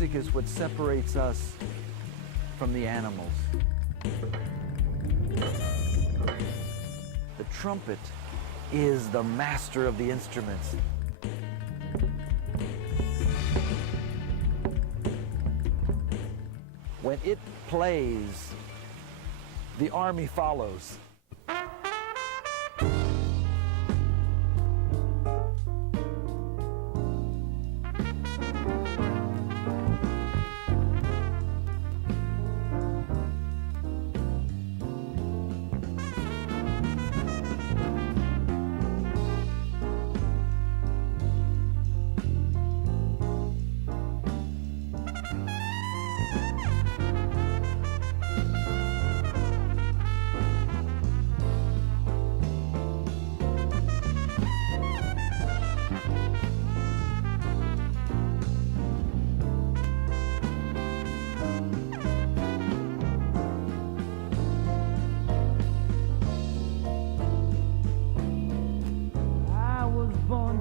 music is what separates us from the animals. The trumpet is the master of the instruments. When it plays, the army follows.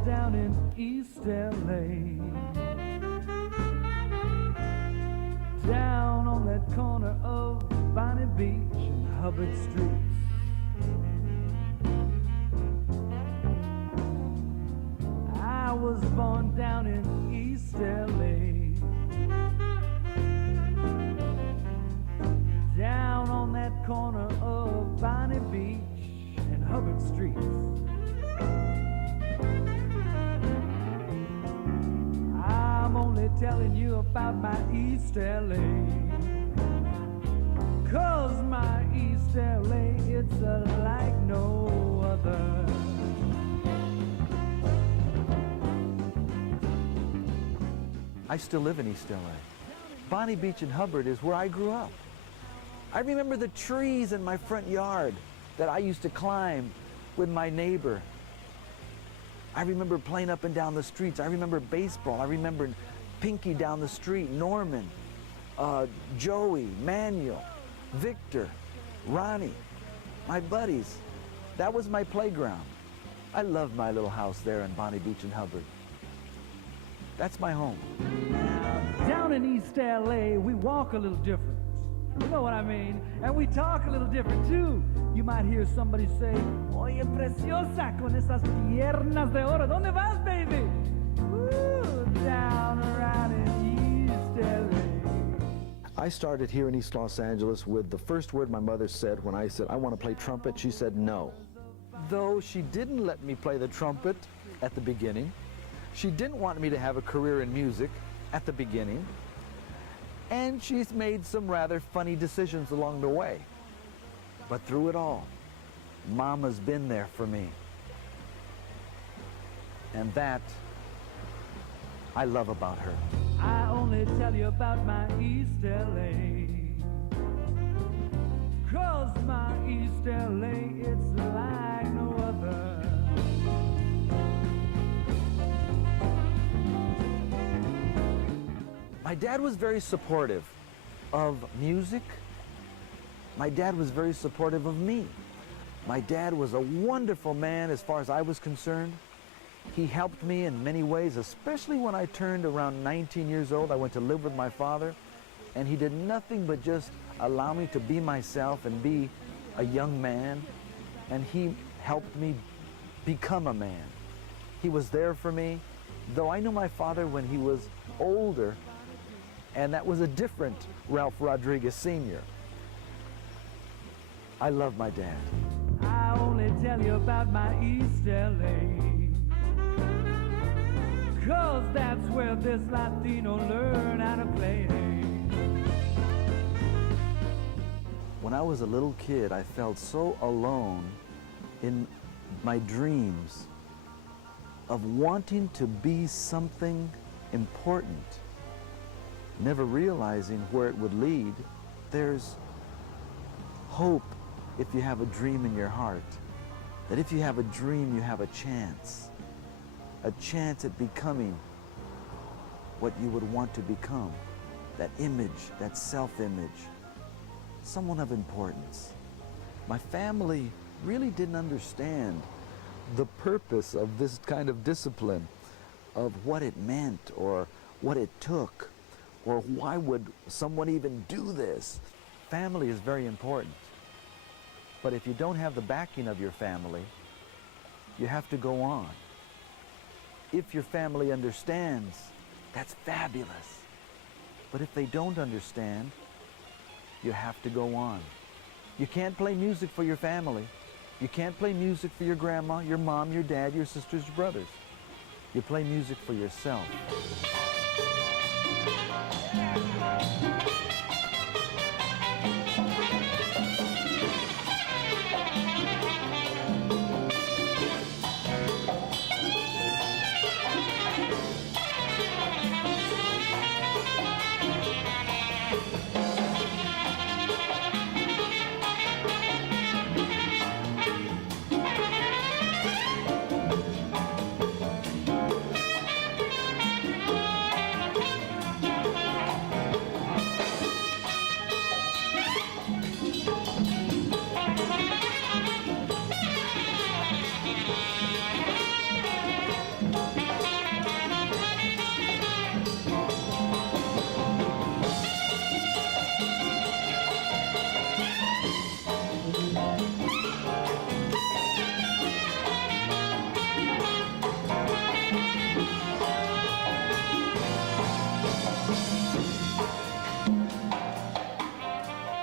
Down in East LA, down on that corner of Bonnie Beach and Hubbard Streets. I was born down in East LA, down on that corner of Bonnie Beach and Hubbard Streets. I'm only telling you about my East LA, 'cause my East LA, it's like no other. I still live in East LA. Bonnie Beach and Hubbard is where I grew up. I remember the trees in my front yard that I used to climb with my neighbor. I remember playing up and down the streets. I remember baseball. I remember Pinky down the street, Norman, Joey, Manuel, Victor, Ronnie, my buddies. That was my playground. I love my little house there in Bonnie Beach and Hubbard. That's my home. Down in East LA, we walk a little different. You know what I mean? And we talk a little different too. You might hear somebody say, "Oye, preciosa, con esas piernas de oro, ¿dónde vas, baby?" Ooh, down around in East LA. I started here in East Los Angeles with the first word my mother said when I said, "I want to play trumpet," she said no. Though she didn't let me play the trumpet at the beginning, she didn't want me to have a career in music at the beginning, and she's made some rather funny decisions along the way. But through it all, Mama's been there for me. And that I love about her. I only tell you about my East LA, 'cause my East LA, it's like no other. My dad was very supportive of music. My dad was very supportive of me. My dad was a wonderful man as far as I was concerned. He helped me in many ways, especially when I turned around 19 years old. I went to live with my father, and he did nothing but just allow me to be myself and be a young man, and he helped me become a man. He was there for me, though I knew my father when he was older, and that was a different Ralph Rodriguez Sr. I love my dad. I only tell you about my East LA, 'cause that's where this Latino learn how to play. When I was a little kid, I felt so alone in my dreams of wanting to be something important, never realizing where it would lead. There's hope if you have a dream in your heart, that if you have a dream, you have a chance at becoming what you would want to become, that image, that self-image, someone of importance. My family really didn't understand the purpose of this kind of discipline, of what it meant or what it took, or why would someone even do this? Family is very important. But if you don't have the backing of your family, you have to go on. If your family understands, that's fabulous. But if they don't understand, you have to go on. You can't play music for your family. You can't play music for your grandma, your mom, your dad, your sisters, your brothers. You play music for yourself.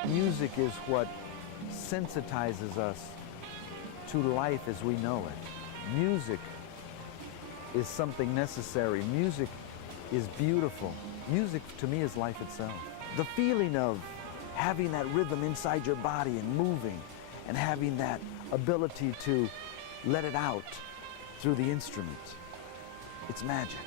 Music is what sensitizes us to life as we know it. Music is something necessary. Music is beautiful. Music to me is life itself. The feeling of having that rhythm inside your body and moving and having that ability to let it out through the instrument. It's magic.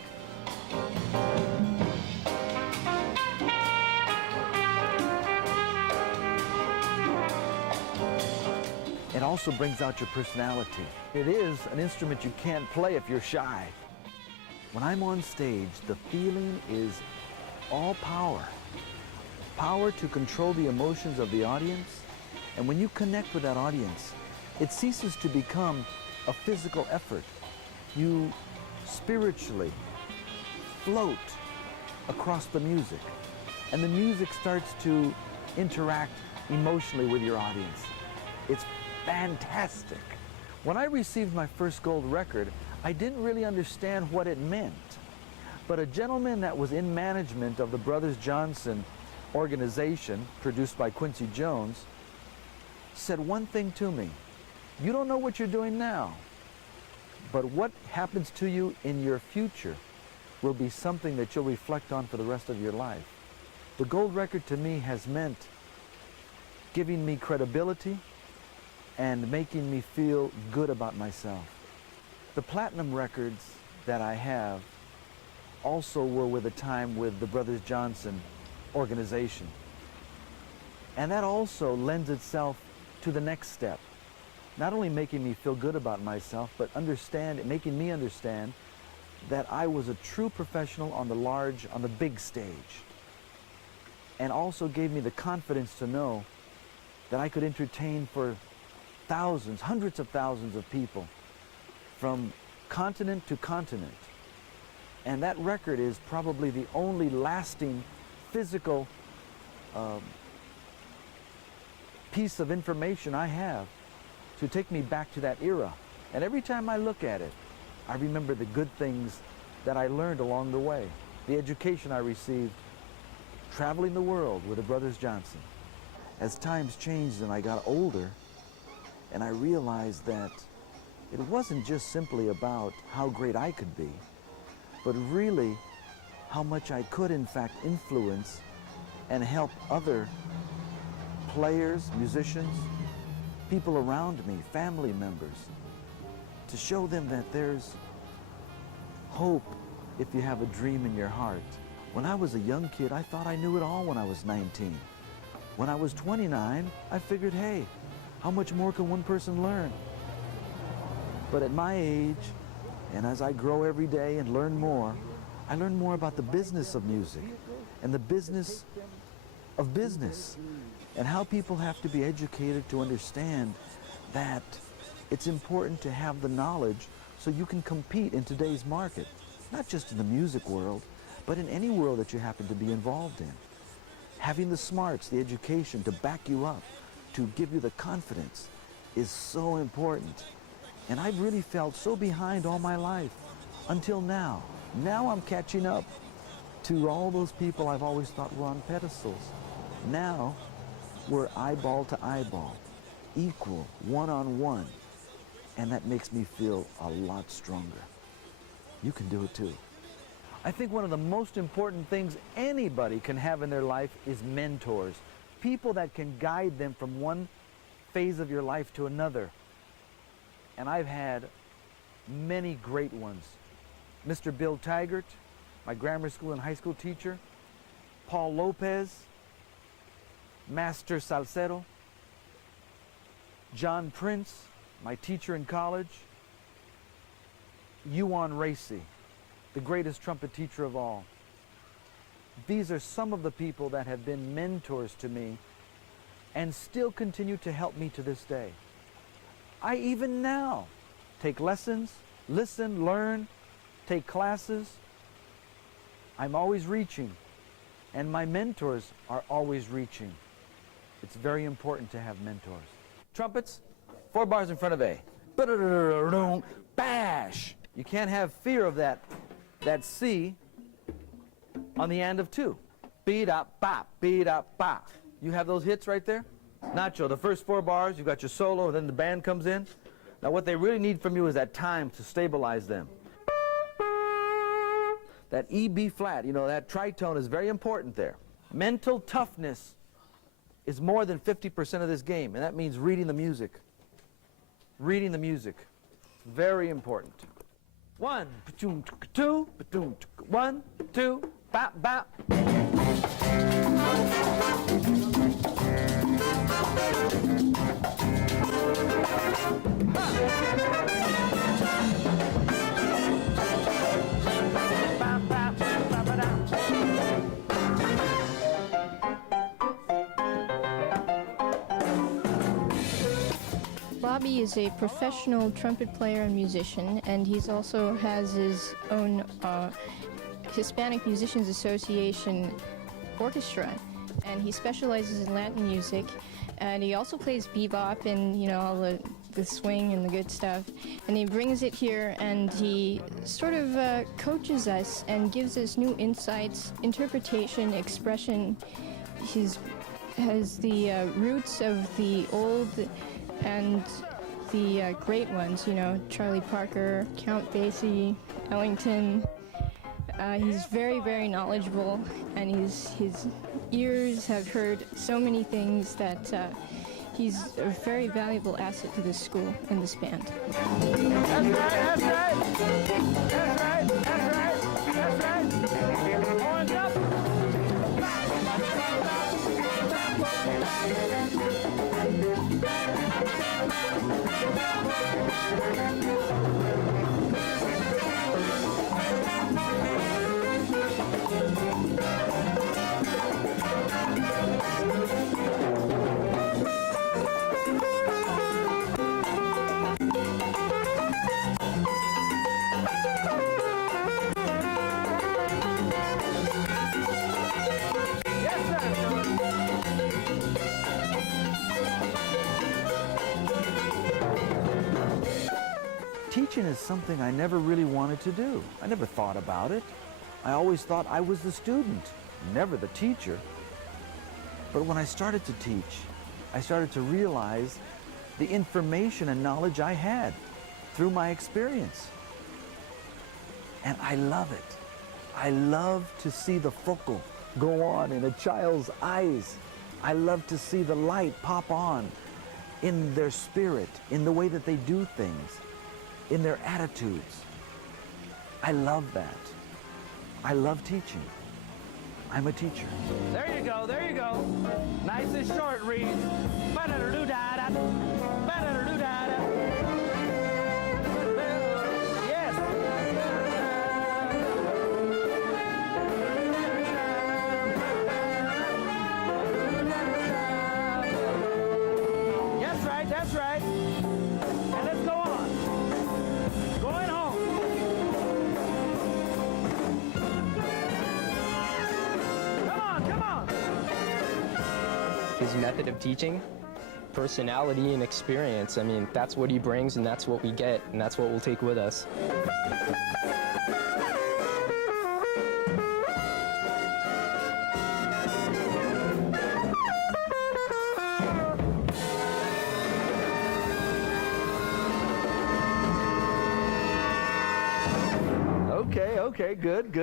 It also brings out your personality. It is an instrument you can't play if you're shy. When I'm on stage, the feeling is all power. Power to control the emotions of the audience. And when you connect with that audience, it ceases to become a physical effort. You spiritually float across the music. And the music starts to interact emotionally with your audience. It's fantastic. When I received my first gold record, I didn't really understand what it meant. But a gentleman that was in management of the Brothers Johnson organization, produced by Quincy Jones, said one thing to me: you don't know what you're doing now, but what happens to you in your future will be something that you'll reflect on for the rest of your life. The gold record to me has meant giving me credibility and making me feel good about myself. The platinum records that I have also were with a time with the Brothers Johnson organization. And that also lends itself to the next step. Not only making me feel good about myself, but making me understand that I was a true professional on the big stage. And also gave me the confidence to know that I could entertain for thousands, hundreds of thousands of people from continent to continent. And that record is probably the only lasting physical piece of information I have to take me back to that era. And every time I look at it, I remember the good things that I learned along the way, the education I received traveling the world with the Brothers Johnson. As times changed and I got older, and I realized that it wasn't just simply about how great I could be, but really how much I could in fact influence and help other players, musicians, people around me, family members, to show them that there's hope if you have a dream in your heart. When I was a young kid, I thought I knew it all when I was 19. When I was 29, I figured, hey, how much more can one person learn? But at my age, and as I grow every day and learn more, I learn more about the business of music and the business of business and how people have to be educated to understand that it's important to have the knowledge so you can compete in today's market, not just in the music world, but in any world that you happen to be involved in. Having the smarts, the education to back you up, to give you the confidence is so important. And I've really felt so behind all my life until now. Now I'm catching up to all those people I've always thought were on pedestals. Now we're eyeball to eyeball, equal, one-on-one, and that makes me feel a lot stronger. You can do it too. I think one of the most important things anybody can have in their life is mentors, people that can guide them from one phase of your life to another. And I've had many great ones. Mr. Bill Taggart, my grammar school and high school teacher, Paul Lopez, Master Salcedo, John Prince, my teacher in college, Yuan Racy, the greatest trumpet teacher of all. These are some of the people that have been mentors to me and still continue to help me to this day. I even now take lessons, listen, learn, take classes. I'm always reaching, and my mentors are always reaching. It's very important to have mentors. Trumpets, 4 bars in front of A. Bash! You can't have fear of that C on the end of 2. Beat-up-bop, beat-up-bop. You have those hits right there? Nacho, the first 4 bars, you got your solo, and then the band comes in. Now what they really need from you is that time to stabilize them. That E, B flat, you know, that tritone is very important there. Mental toughness is more than 50% of this game, and that means reading the music. Reading the music. Very important. 1, 2, 1, 2, bop, bop. Bobby is a professional trumpet player and musician, and he also has his own Hispanic Musicians Association orchestra, and he specializes in Latin music, and he also plays bebop and, you know, all the swing and the good stuff, and he brings it here and he sort of coaches us and gives us new insights, interpretation, expression. He has the roots of the old and the great ones, you know, Charlie Parker, Count Basie, Ellington. He's very, very knowledgeable, and his ears have heard so many things that he's a very valuable asset to this school and this band. That's right, that's right. That's right, that's right, that's right. Horns up. Teaching is something I never really wanted to do. I never thought about it. I always thought I was the student, never the teacher. But when I started to teach, I started to realize the information and knowledge I had through my experience. And I love it. I love to see the focal go on in a child's eyes. I love to see the light pop on in their spirit, in the way that they do things, in their attitudes. I love that. I love teaching. I'm a teacher. There you go, there you go. Nice and short, Reed. Ba-da-da-doo-da-da. Ba-da-da-doo-da-da. Yes. That's right, that's right. And let's go on. Going home. his method of teaching, personality and experience. I mean, that's what he brings, and that's what we get, and that's what we'll take with us. Okay,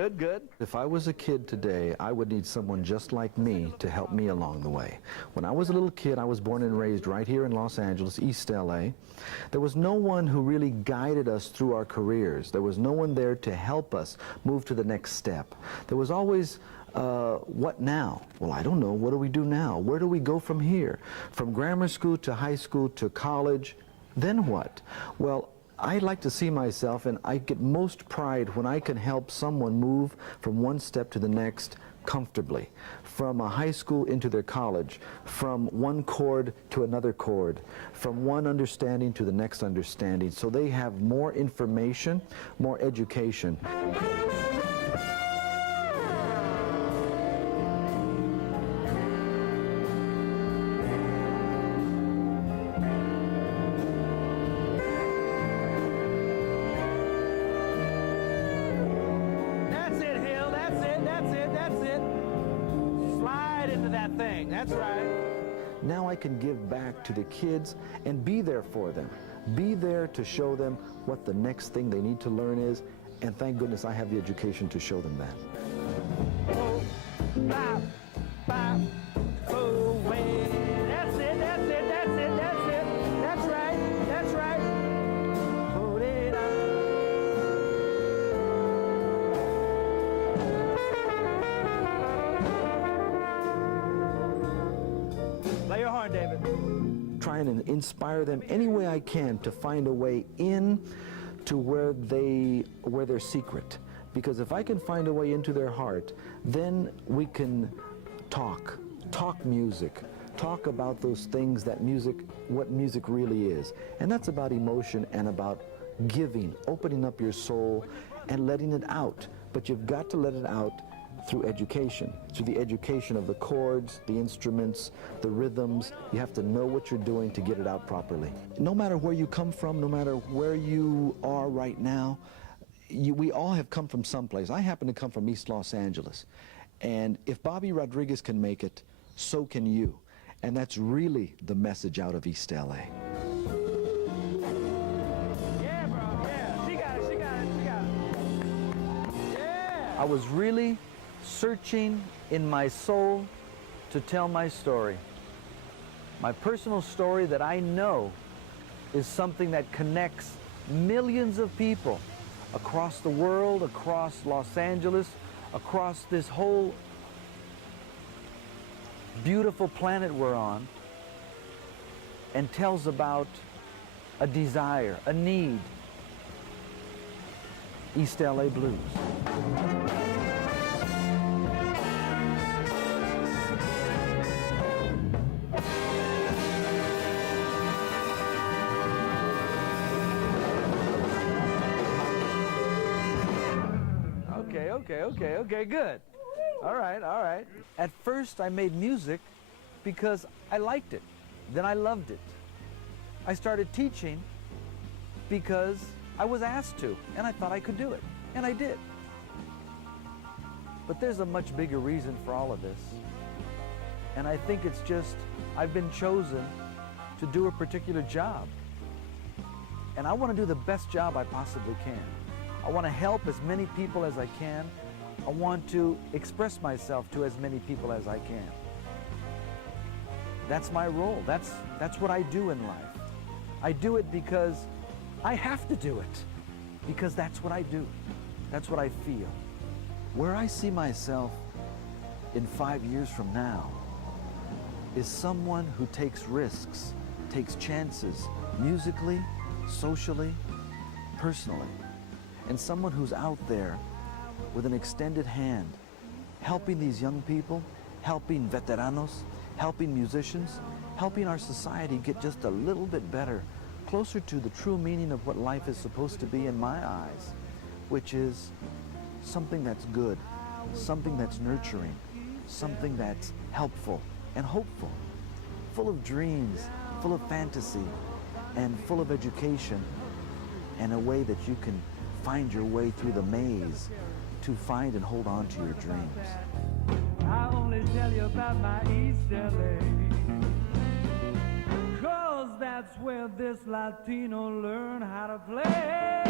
good. If I was a kid today, I would need someone just like me to help me along the way. When I was a little kid, I was born and raised right here in Los Angeles, East LA. There was no one who really guided us through our careers. There was no one there to help us move to the next step. There was always, what now? Well, I don't know. What do we do now? Where do we go from here? From grammar school to high school to college, then what? Well, I like to see myself, and I get most pride when I can help someone move from one step to the next comfortably, from a high school into their college, from one chord to another chord, from one understanding to the next understanding, so they have more information, more education. That's right. Now I can give back to the kids and be there for them. Be there to show them what the next thing they need to learn is, and thank goodness I have the education to show them that. Oh, bop, bop, oh, way. That's it, that's it, that's it, that's it. That's right, that's right. Hold it up. Play your horn, David. Trying to inspire them any way I can to find a way in to where they're secret. Because if I can find a way into their heart, then we can talk music, talk about those things that what music really is. And that's about emotion and about giving, opening up your soul and letting it out. But you've got to let it out through education, through the education of the chords, the instruments, the rhythms. You have to know what you're doing to get it out properly. No matter where you come from, no matter where you are right now, we all have come from someplace. I happen to come from East Los Angeles. And if Bobby Rodriguez can make it, so can you. And that's really the message out of East LA. Yeah, bro, yeah. She got it, she got it, she got it. Yeah. I was really searching in my soul to tell my story. My personal story that I know is something that connects millions of people across the world, across Los Angeles, across this whole beautiful planet we're on, and tells about a desire, a need. East LA Blues. Okay, good. All right. At first, I made music because I liked it. Then I loved it. I started teaching because I was asked to, and I thought I could do it, and I did. But there's a much bigger reason for all of this. And I think it's just, I've been chosen to do a particular job. And I want to do the best job I possibly can. I want to help as many people as I can. I want to express myself to as many people as I can. That's my role. That's what I do in life. I do it because I have to do it, because that's what I do. That's what I feel. Where I see myself in 5 years from now is someone who takes risks, takes chances, musically, socially, personally, and someone who's out there with an extended hand, helping these young people, helping veteranos, helping musicians, helping our society get just a little bit better, closer to the true meaning of what life is supposed to be in my eyes, which is something that's good, something that's nurturing, something that's helpful and hopeful. full of dreams, full of fantasy, and full of education, and a way that you can find your way through the maze to find and hold on to your dreams. I only tell you about my East LA, 'cause that's where this Latino learned how to play.